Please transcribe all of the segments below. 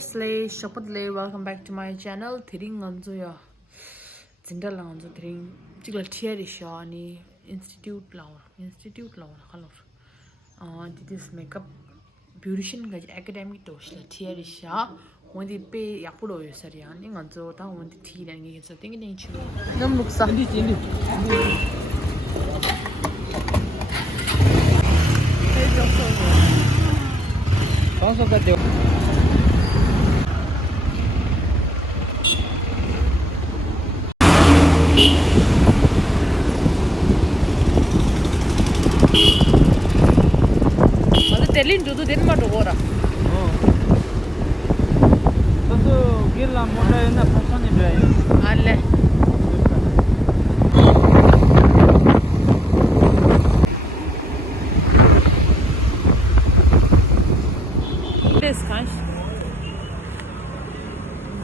Slay Shapadley, welcome back to my channel. Thiring Anzoya Zindal Anzo Thiring Chigla Thierry Shani Institute Law Color. This makeup beautician academic tosh Thierry Shah when they pay Yapudo Sarian in Anzo town when the tea and it's a thing in nature. No looks sandy. Also got the Telling to do Denmark or Tato gila muda na pasang iba. Ale. This kind.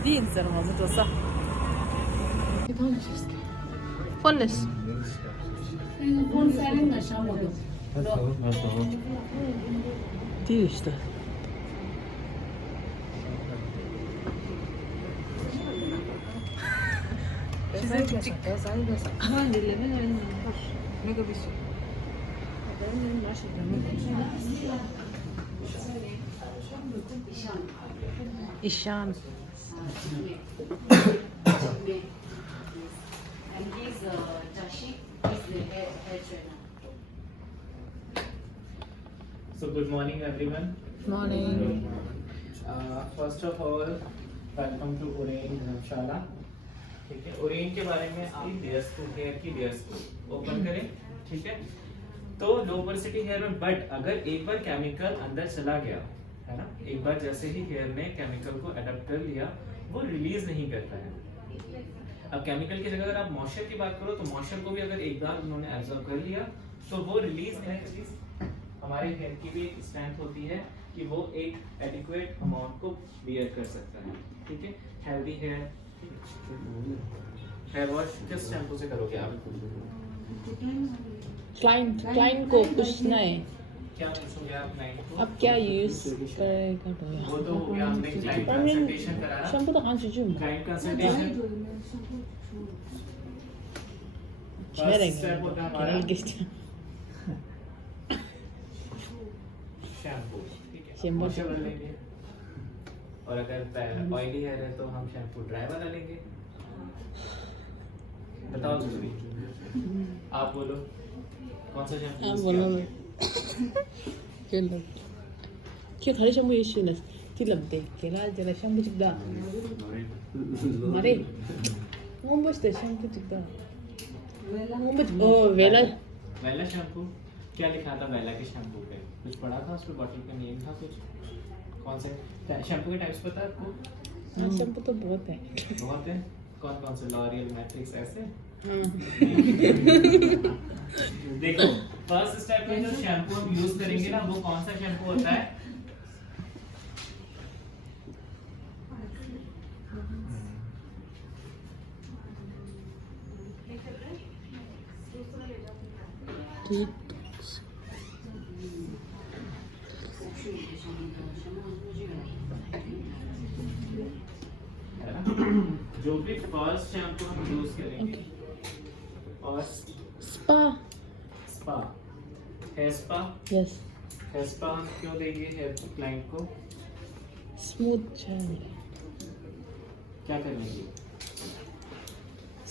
Din sen hazır olsa. Funness. Fon senin de şamadı. Değil işte. İşan. And he's Tashi, he's the hair trainer. So good morning everyone. Morning. First of all, welcome to Orange धर्मशाला. ठीक है, orange के बारे में आप layers को hair की layers को open करें, ठीक है। तो लो वर्सिटी हेयर में बट अगर एक बार केमिकल अंदर चला गया है ना, एक बार जैसे ही हेयर ने केमिकल को अडॉप्ट कर लिया वो रिलीज नहीं करता है। अब केमिकल की जगह अगर आप मॉइस्चर की बात करो तो मॉइस्चर को भी अगर एक बार उन्होंने एब्जॉर्ब कर लिया तो वो रिलीज नहीं करती। हमारे हेयर की भी एक स्ट्रेंथ होती है कि वो एक एडिक्वेट अमाउंट को बियर कर सकता है, ठीक है। हेल्दी हेयर वॉश किस शैम्पू से करोगे आप? क्लाइंट को पूछना है क्या पूछोगे आप क्लाइंट को? अब क्या यूज करेगा तो वो तो हो गया, हमने क्लाइंट कंसल्टेशन कराया। शैम्पू तो कहाँ से चूम क्लाइंट कंसल्टेशन चलेंगे हमारा गेस्ट शैम्पू, ठीक है, शैम्पू मॉइस्चर वाला लेंगे और अगर ऑयली हेयर है तो हम शैम्पू ड्राई वाला लेंगे। बताओ जरूरी, आप बोलो कौन सा शैम्पू? हाँ बोलो चलो क्यों थारे शैम्पू ये शुनस तिलमते केला जरा शैम्पू चिकदा मारे मोमबस ते शैम्पू चिकदा मोमबस ओ वेला शैम्पू क्या लिखा था वेला के शैम्पू पे? कुछ पढ़ा था उस पे, बॉटल का नेम था कुछ? कौन से शैम्पू के टाइप्स पता है आपको? हाँ शैम्पू तो बहुत है कौन कौन से? लॉरियल, मैट्रिक्स, ऐसे। हाँ देखो फर्स्ट स्टेप में जो शैम्पू हम यूज करेंगे ना वो कौन सा शैम्पू होता है? जो भी फर्स्ट शैम्पू हम यूज करेंगे और spa hair spa yes hair spa हम क्यों देंगे हेयर क्लाइंट को? स्मूथ चाहिए क्या करने के लिए?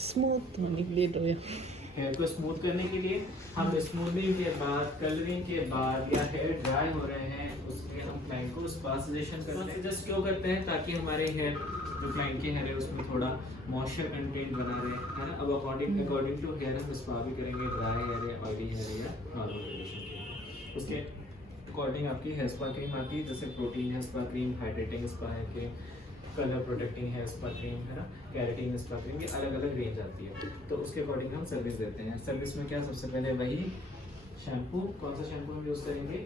स्मूथ होने के लिए तो हेयर को स्मूथ करने के लिए हम स्मूथनिंग के बाद, कलरिंग के बाद या हेयर ड्राई हो रहे हैं उसमें हम क्लाइंट को स्पा सजेशन करते हैं। जस्ट क्यों करते हैं? ताकि हमारे हेयर जो क्लाइंट के हेयर है उसमें थोड़ा मॉइस्चर कंटेंट बना रहे, है ना। अब अकॉर्डिंग टू हेयर हम स्पा भी करेंगे, ड्राई हेयर है, ऑयली हेयर है या नॉर्मल कंडीशन। उसके अकॉर्डिंग आपकी हेयर स्पा क्रीम आती है, जैसे protein hair spa cream, hydrating spa है cream, colour protecting hair spa cream, है ना, केराटिन स्पा क्रीम, ये अलग अलग रेंज आती है। तो उसके अकॉर्डिंग हम सर्विस देते हैं। सर्विस में क्या, सबसे पहले वही शैम्पू, कौन सा शैम्पू हम यूज़ करेंगे?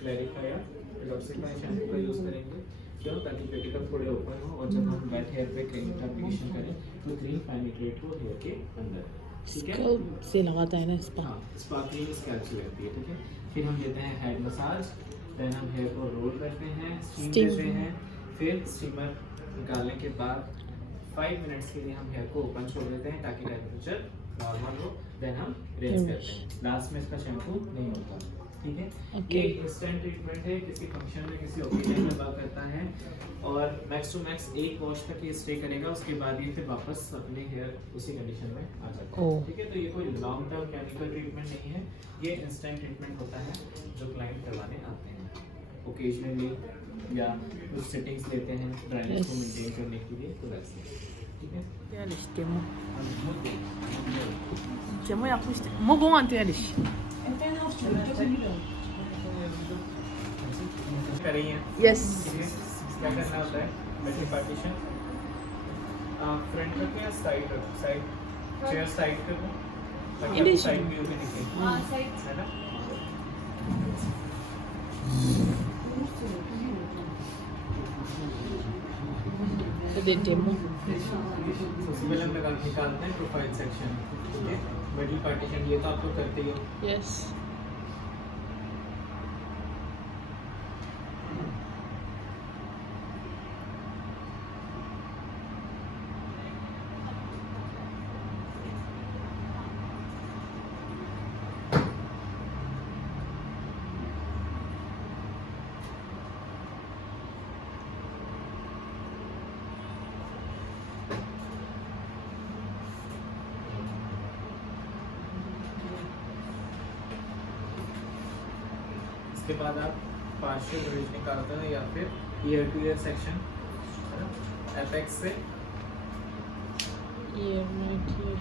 क्लैरिफाई या डिटॉक्सिफाई शैम्पू का यूज़ करेंगे। क्यों? ताकि पेटिकल थोड़े ओपन हो और जब हम वेट हेयर पे क्रीम का एप्लीकेशन करें तो क्रीम पेनिट्रेट हो हेयर के अंदर, ठीक है। स्कैल्प से लगाता है ना स्पा। हाँ, स्पा क्रीम स्कैल्प से रहती है, ठीक है। फिर हम देते हैं हेड मसाज, देन हम हेयर को रोल करते हैं, स्टीम Steam. देते हैं, फिर स्टीमर निकालने के बाद 5 मिनट्स के लिए हम हेयर को ओपन छोड़ देते हैं ताकि टेम्परेचर नॉर्मल हो, देन हम रेंज करते हैं। लास्ट में इसका शैम्पू नहीं होता, ठीक है। Okay. ये इंस्टेंट ट्रीटमेंट है, किसी फंक्शन में किसी ओकेजन में वर्क करता है और मैक्स टू मैक्स 1 वॉश तक ये स्टे करेगा, उसके बाद ये फिर वापस अपने हेयर उसी कंडीशन में आ जाता है, Oh. ठीक है। तो ये कोई लॉन्ग टर्म केमिकल ट्रीटमेंट नहीं है, ये इंस्टेंट ट्रीटमेंट होता है जो क्लाइंट करवाने आते हैं ओकेजनली या कुछ सेटिंग्स लेते हैं ड्राइनेस को Yes. मेंटेन करने के लिए, तो वैसे, ठीक है। Ehrlich, Demo. Demo yaklaştı. Mogon ehrlich. कर रही हैं Yes. क्या करना होता है, मेटल पार्टीशन फ्रंट रखो या साइड रखो, साइड चेयर साइड कर दो ताकि इन्हीं आपको साइड व्यू में दिखे, है ना। The demo. सबसे पहले हम निकालते हैं प्रोफाइल सेक्शन, ठीक है। मिडिल पार्टीशन ये तो आप लोग करते ही हो, Yes. इसके बाद आप पार्शियल रिज निकालते हैं या फिर ईयर टू ईयर सेक्शन, है ना, एपेक्स से Here, right here.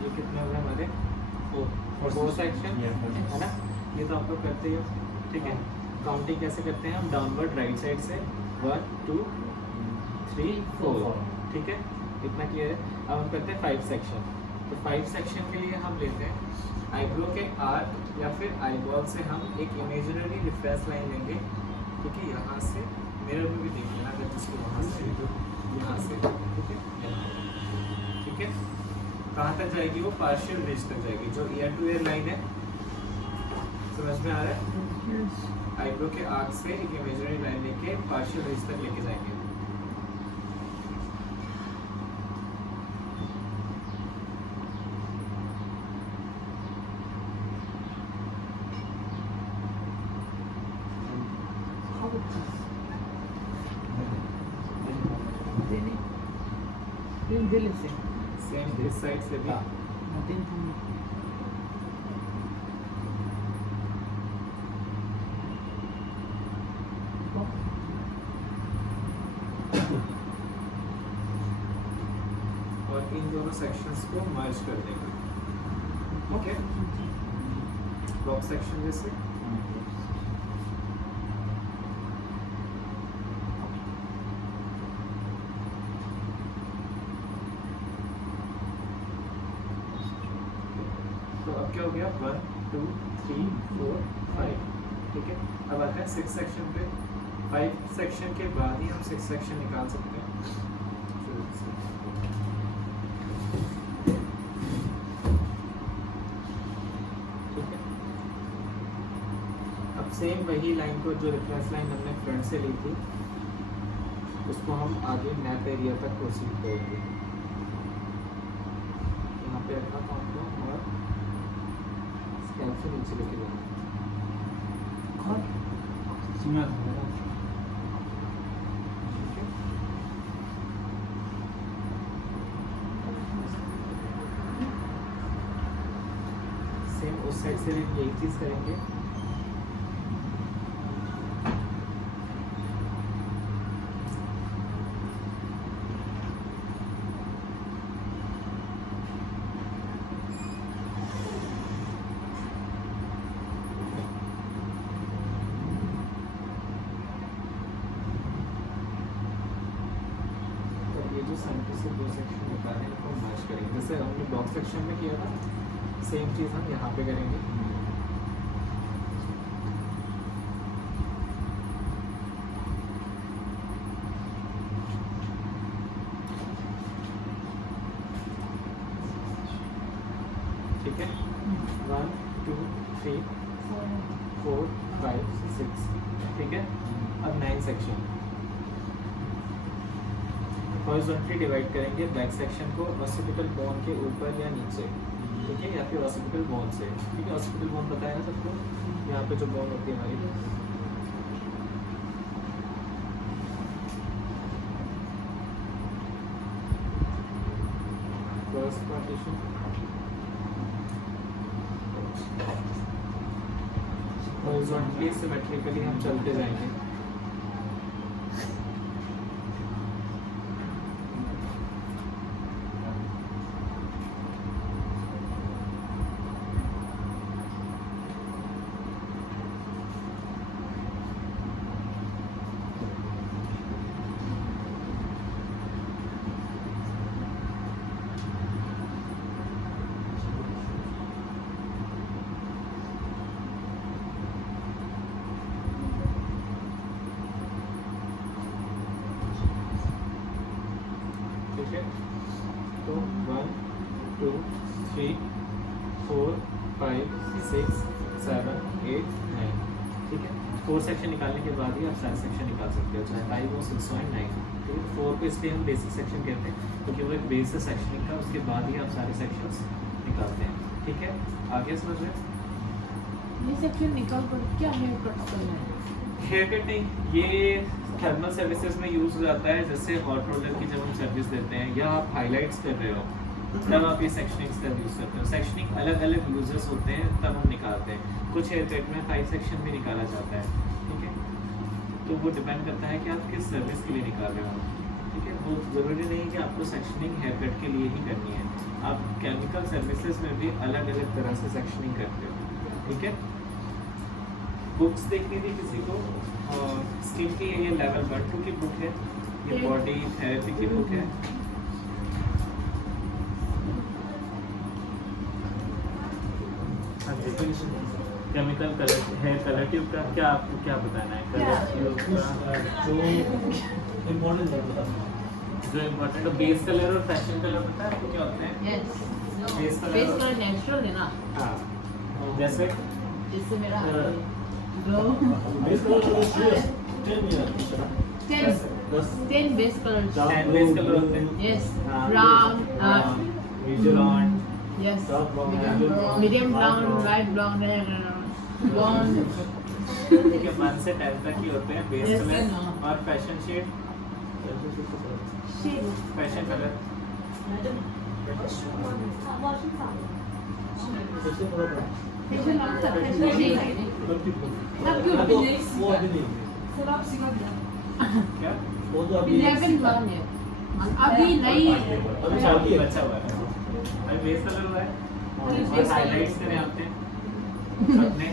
ये कितने हो गए हमारे, 4 सेक्शन, है ना। ये तो आप लोग करते ही हो, ठीक है। काउंटिंग कैसे करते हैं हम, डाउनवर्ड राइट साइड से 1 2 3 4, ठीक है, इतना क्लियर है। अब हम करते हैं 5 सेक्शन। तो 5 सेक्शन के लिए हम लेते हैं आईब्रो के आर्क या फिर आईबॉल से हम एक इमेजिनरी रिफ्रेश लाइन लेंगे, ठीक है। यहाँ से मिरर में भी देख लेना, अगर जिसको वहाँ से यहाँ से, ठीक है, ठीक है। कहाँ तक जाएगी वो, पार्शियल रिज तक जाएगी, जो ईयर टू ईयर लाइन है, समझ में आ रहा है। आईब्रो के आर्क से एक इमेजिनरी लाइन लेके पार्शियल रिज तक लेके जाएंगे। सेम दिस साइड से भी, और इन दोनों सेक्शंस को मर्ज कर देंगे, ठीक है। क्रॉस सेक्शन जैसे, तो अब क्या हो गया, 1 2 3 4 5, ठीक है। अब आता है 6 सेक्शन पे। 5 सेक्शन के बाद ही हम 6 सेक्शन निकाल सकते हैं। ठीक है। अब सेम वही लाइन को, जो रेफरेंस लाइन हमने फ्रंट से ली थी, उसको हम आगे नैप एरिया तक प्रोसीड करेंगे। यहाँ पे रखना था आपको और स्कैल्प से नीचे लेके जाना। सेम उस साइड से भी यही चीज़ करेंगे। से दो सेक्शन निकालें इनको मर्ज करेंगे, जैसे हमने बॉक्स सेक्शन में किया था सेम चीज़ हम यहाँ पे करेंगे। ठीक है, 1 2 3 4 5 6, ठीक है। अब 9 सेक्शन हॉरिजॉन्टली डिवाइड करेंगे बैक सेक्शन को ऑसिपिटल बोन के ऊपर या नीचे, ठीक है, या फिर ऑसिपिटल बोन से, ठीक है। ऑसिपिटल बोन पता है ना सबको, यहाँ पे जो बोन होती है हमारी, फर्स्ट पार्टीशन हॉरिजॉन्टली सिमेट्रिकली हम चलते जाएंगे। ठीक है, तो 1 2 3 4 5 6 7 8 9, ठीक है। 4 सेक्शन निकालने के बाद ही आप सारे सेक्शन निकाल सकते हो, चाहे 5 हो 6 हो 9, ठीक है। 4 को इसलिए हम बेसिक सेक्शन कहते हैं क्योंकि वो एक बेस है सेक्शनिंग का, उसके बाद ही आप सारे सेक्शंस निकालते हैं, ठीक है। आगे समझ रहे हैं? ये सेक्शन निकाल कर क्या हेयर कट करना है? हेयर कटिंग ये थर्मल सर्विसेज में यूज़ हो जाता है, जैसे हॉट रोलर की जब हम सर्विस देते हैं या आप हाइलाइट्स कर रहे हो तब आप ये सेक्शनिंग का यूज़ करते हो। सेक्शनिंग अलग अलग यूजेस होते हैं तब हम निकालते हैं। कुछ हेयर कट में 5 सेक्शन भी निकाला जाता है, ठीक है। तो वो डिपेंड करता है कि आप किस सर्विस के लिए निकाल रहे हो, ठीक है। वो ज़रूरी नहीं है कि आपको सेक्शनिंग हेयर कट के लिए ही करनी है, आप केमिकल सर्विसेज में भी अलग अलग तरह से सेक्शनिंग करते हो, ठीक है। बुक्स देखनी थी किसी को, स्किन की ये लेवल 1 2 की बुक है, ये बॉडी थेरेपी की बुक है। केमिकल कलर है, कलर ट्यूब का क्या आपको क्या बताना है? कलर ट्यूब का जो इम्पोर्टेंट है, बेस कलर और फैशन कलर पता है आपको क्या होते हैं? Yes, base face colour colour natural है ना, हाँ, जैसे जिससे मेरा glow 10 base colour, 10 base colour होते हैं। यस, हाँ, ब्राउन, वीजोलॉन, yes, medium brown, light brown, brown, ठीक है। 1 से 10 तक ही होते हैं बेस Yes, कलर। हाँ। और फैशन शेड, फैशन कलर क्या? अभी नहीं अच्छा अभी बचा हुआ है, अभी बेस कलर हुआ है और हाइलाइट्स करें आपने अपने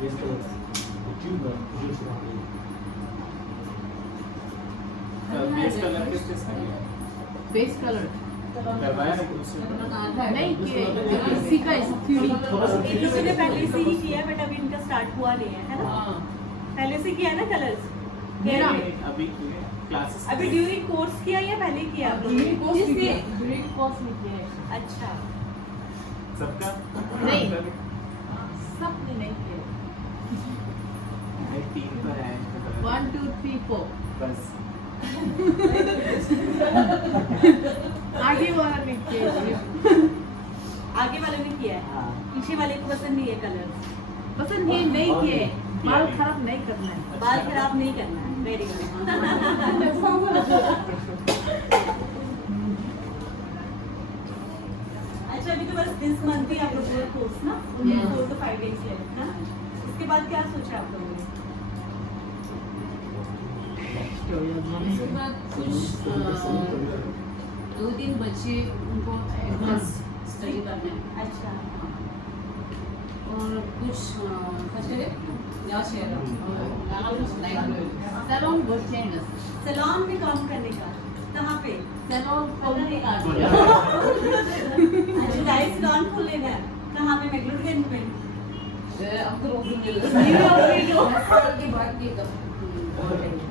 बेस कलर किस किस का किया? बेस कलर करवाया है कुछ? नहीं किसी का किसी ने पहले से ही किया है बट अभी इनका स्टार्ट हुआ नहीं है ना, हाँ पहले से किया है ना कलर्स मेरा अभी किए क्लासेस अभी ड्यूरिंग कोर्स किया या पहले किया आप लोगों ने? ड्यूरिंग कोर्स में किया है, अच्छा सबका नहीं। सबने नहीं किया, 3 तो है 1 2 3 4 बस। आगे वाला नहीं किया, आगे वाले ने किया है, हाँ पीछे वाले को पसंद नहीं है कलर, पसंद ये नहीं किए, बाल खराब नहीं करना है। बाल खराब नहीं करना है, वेरी गुड। अच्छा अभी तो बस दिस मंथ ही आप लोगों का कोर्स ना, 4 to 5 days है ना, इसके बाद क्या सोचा आप लोगों ने? इसके बाद कुछ 2-3 बच्चे उनको एडवांस स्टडी करना है। अच्छा और कुछ सैलून बहुत फेमस सैलून में काम करने का कहाँ पे सैलून खोलने का अच्छा गाइस सैलून खोलने का कहाँ पे मैक्लोडगंज में हमको रोक न्यू साल के बाद के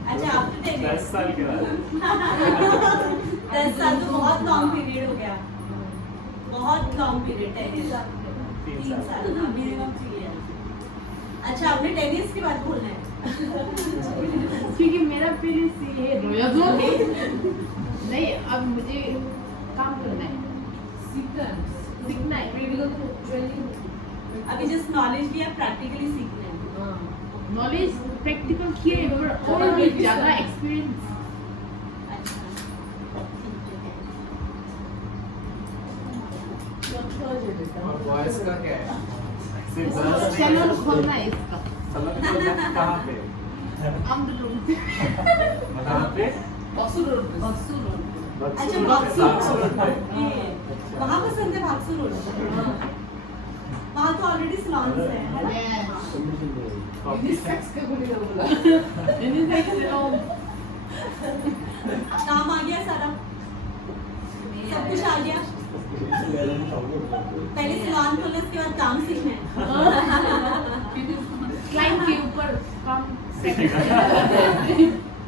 अच्छा आफ्टर 10 10 साल के बाद 10 साल तो बहुत लॉन्ग पीरियड हो गया बहुत लॉन्ग पीरियड 10 साल 3 साल मिनिमम 3 इयर्स अच्छा आपने 10 इयर्स के बाद खोलना है क्योंकि मेरा पेरेंट्स ये रोया नहीं अब मुझे काम करना है सीखना है अभी जस्ट नॉलेज लिया प्रैक्टिकली सीखना है नॉलेज प्रैक्टिकल किए पर और भी ज़्यादा एक्सपीरियंस अच्छा और बॉयज का क्या है सिर्फ गर्ल्स सैलून खोलना है इसका सलून कहाँ पे अमद रूम कहाँ पे बक्सू रोड अच्छा भागसू रोड वहाँ पसंद है भागसू रोड वहाँ तो ऑलरेडी सलॉन्स है ना काम आ गया सारा सब कुछ आ गया पहले सलॉन खोलना उसके बाद काम सीखना है क्लाइंट के ऊपर काम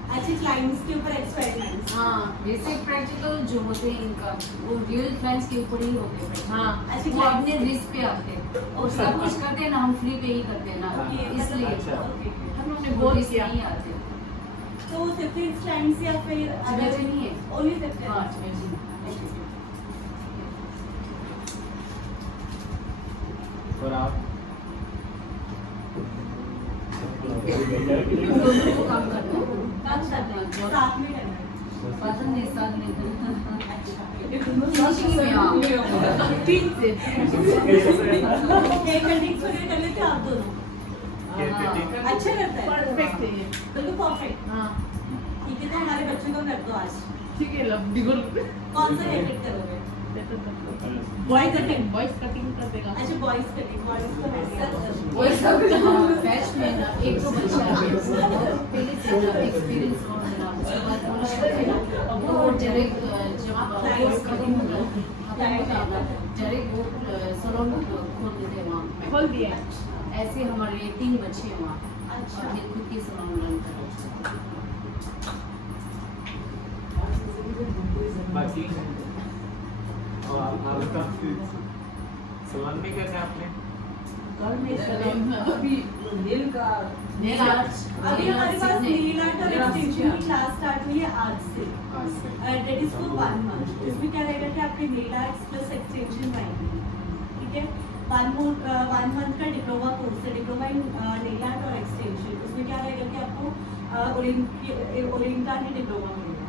अच्छे क्लाइंट्स के ऊपर एक्सपेरिमेंट्स हाँ बेसिक प्रैक्टिकल जो होते हैं इनका वो रियल क्लाइंट्स के ऊपर ही होते हैं हाँ अच्छे वो अपने रिस्क पे आते हैं और सब कुछ करते हैं ना हम फ्री पे ही करते हैं ना इसलिए अच्छा। हम लोग ने वो बहुत रिस्क किया नहीं आते तो सिर्फ क्लाइंट्स या फिर अदर नहीं है ओनली हाँ सिर्फ और आप दोनों को काम करना है काम करना है साथ में करना है पसंद है साथ में अच्छा ठीक से हेयर कटिंग वगैरह कर लेते हैं आप दोनों अच्छा करता है परफेक्ट है ये बिल्कुल परफेक्ट हाँ ठीक है तो हमारे बच्चों को कर दो आज ठीक है लब बिगुल कौन सा हेयर कट करोगे बॉय कटिंग बॉयज कटिंग कर देगा अच्छा बॉयज कटिंग बॉयज को वो सब बैच में ना एक तो बच्चा है पहले से एक्सपीरियंस और ना उसके बाद वो डायरेक्ट जवाब डायरेक्ट वो सलोन खोल देते हैं वहाँ खोल दिया ऐसे हमारे 3 बच्चे हैं वहाँ अच्छा। और ये खुद की सलोन रन करते बाकी और आपका सलून भी करना है आपने अभी नेल आर्ट अभी हमारे पास नेल आर्ट और एक्सटेंशन की क्लास स्टार्ट हुई है आज से आज say that is for 1 month इसमें क्या रहेगा कि आपके नेल आर्ट्स प्लस एक्सटेंशन आएंगे ठीक है 1 मंथ का डिप्लोमा कोर्स है डिप्लोमा इन नेल आर्ट और एक्सटेंशन उसमें क्या रहेगा कि आपको ओरिएंट का ही डिप्लोमा मिलेगा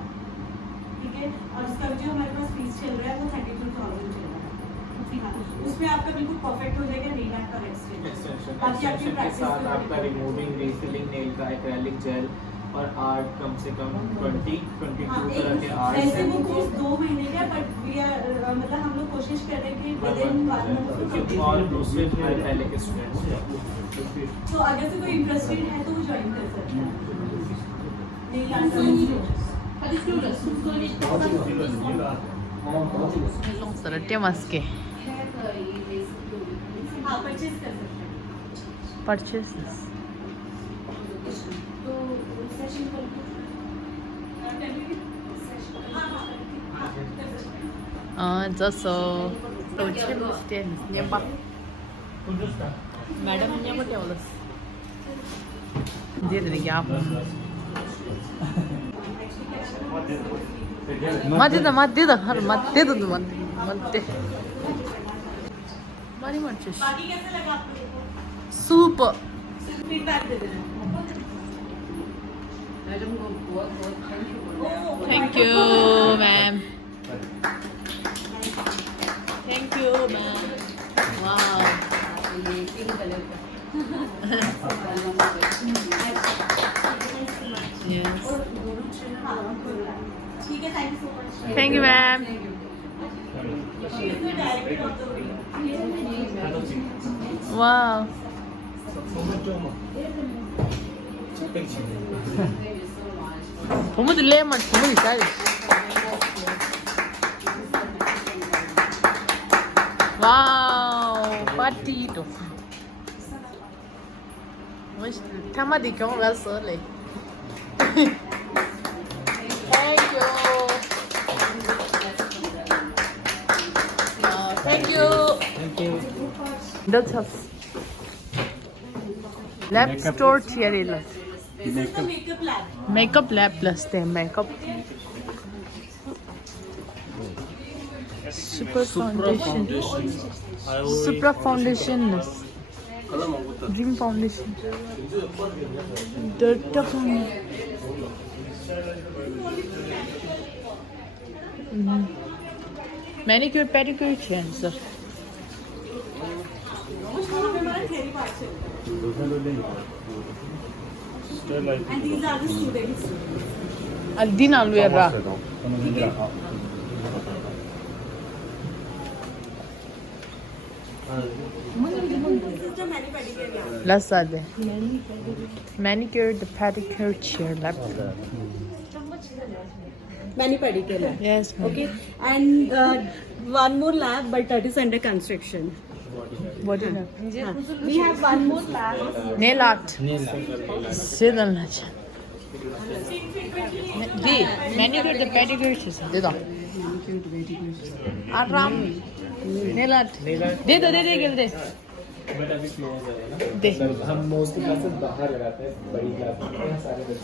ठीक है और उसका जो हमारे पास फीस चल रहा है वो 32,000 चल रहा है उसमें आपका बिल्कुल परफेक्ट हो जाएगा नेल आर्ट और एक्सटेंशन बाकी आपकी एक्सटेंशन के प्रैक्टिस साथ आपका रिमूविंग रिफिलिंग नेल का एक्रेलिक जेल और आर्ट कम से कम 22 तरह के आर्ट वैसे वो कोर्स 2 महीने का बट वी आर मतलब हम लोग कोशिश कर रहे हैं कि विद इन 1 मंथ और दूसरे हमारे पहले के स्टूडेंट्स तो अगर से कोई इंटरेस्टेड है तो वो ज्वाइन कर सकता है नेल आर्ट Sarap maske. हाँ परचेज कर सकते हैं Purchases. तो सेशन कर जसं टोचे बसते nie ma. Madam nie ma ठेवलंस दे दे घ्या मध्य बरी म्हणतेस बाकी कैसे लगा आपको सूप फीडबैक दे देना मैडम को बहुत बहुत thank you ma'am thank you ma'am wow ये पिंक कलर का यस ठीक है thank you so much thank you ma'am Thank you. She is the director of the wing. Wow. Vamos de lemon, vamos de sal. Wow, patito. Mas tá uma dica, vamos lá só ali. Thank you. Oh, thank you. Thank you. That's us. Lab store theory. This is the makeup lab. Makeup lab plus the makeup. Super foundation. Supra foundation. Dream foundation. Delta foundation. Manicure, pedicure, sir. Theory parts. And these are the students. Aldina Alvera. This is the mani-pedicure lab. Let's start there. Manicure, the pedicure chair lab. Mani-pedicure lab. Yes, ma'am. Okay. And one more lab, but that is under construction. What is that? We have one more lab. Nail art. Sit on that. Di, manicure, the pedicure chair. दे दो. आराम. Nail art. दे दो, दे. But अभी close है ना दे. हम mostly classes बाहर लगाते हैं बड़ी क्लास में सारे बच्चे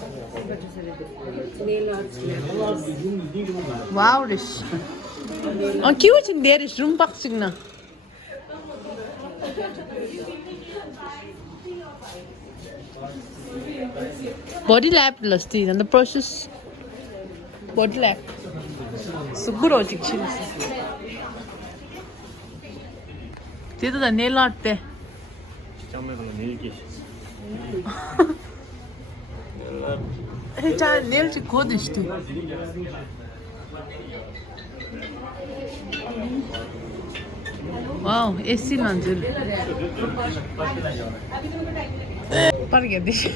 Wow, this. Oh, cute in there is room pak signa. Body lab lusty and the process. Body lab. So good logic. This is the nail art there. Hey, child, nail to go this thing. Wow, AC manzil. Par gaya dish.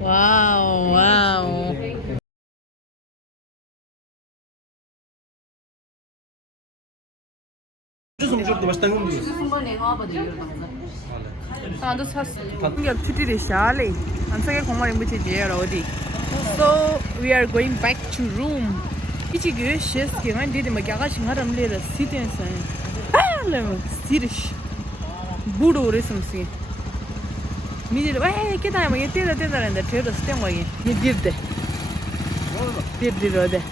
Wow. 나도 샀어. 이게 티티리 샤리. 안쪽에 공간이 붙이지요, 어디? So we are going back to room. 이제 그 셰스게 만 디디 막 야가 신하람 레라 시텐서. 아, 레모 스티리시. 부도 레সম시. 미제 와 깨다 막 이때다 때다는데 제가 스템 와게. 이 디르데. 디르데.